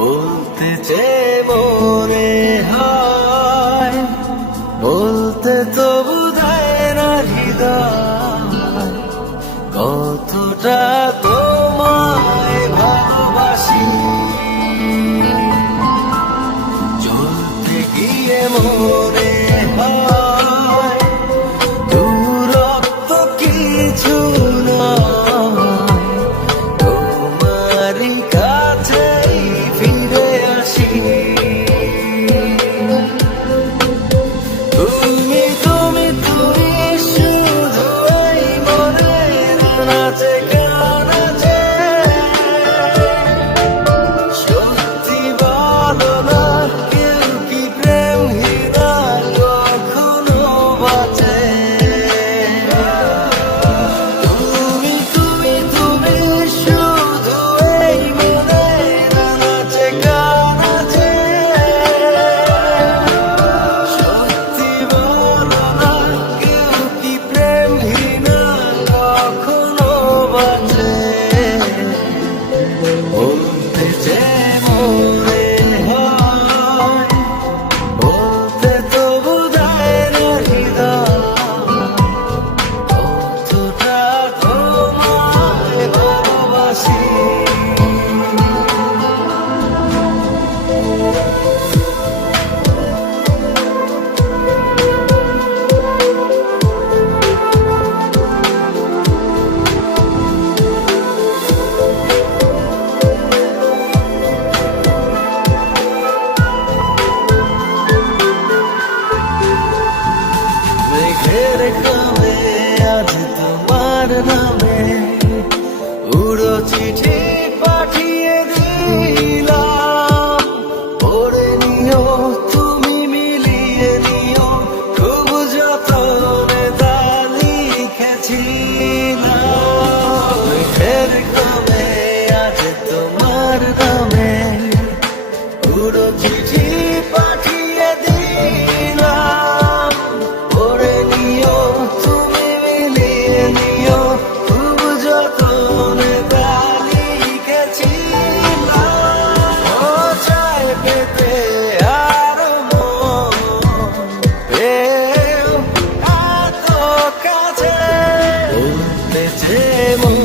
বলতে যে মনে হয় বলতে তবু দেয় না হৃদয়, কতটা তোমায় ভালোবাসি। চলতে গিয়ে মনে হয় দূরত্ব কিছু নয়, তোমারই কাছেই ফিরে আসি। তুমি তুমি তুমি শুধু এই মনের নাচে গানাচে, সত্যি বলো না কেউ কি প্রেমহীনা কখনো বাঁচে? তুমি তুমি তুমি শুধু এই মনের নাচে গানাচে, সত্যি বলো না কেউ কি প্রেমহীনা কখনো বাঁচে? বলতে যে মনে হয় বলতে তবু দেয় না হৃদয়, কতটা তোমায় ভালোবাসি। মেঘের ঘামে আজ তোমার নামে উড়ো চিঠি পাঠিয়ে দিলাম, পড়ে নিও তুমি মিলিয়ে নিও, খুব যতনে তা লিখেছিলাম। মেঘের ঘামে আজ তোমার নামে উড়ো চিঠি পাঠিয়ে দিলাম, পড়ে নিও তুমি মিলিয়ে নিও, খুব যতনে তা লিখেছিলাম। ও চায় পেতে আরো মন পেও এত কাছে, বলতে যে মন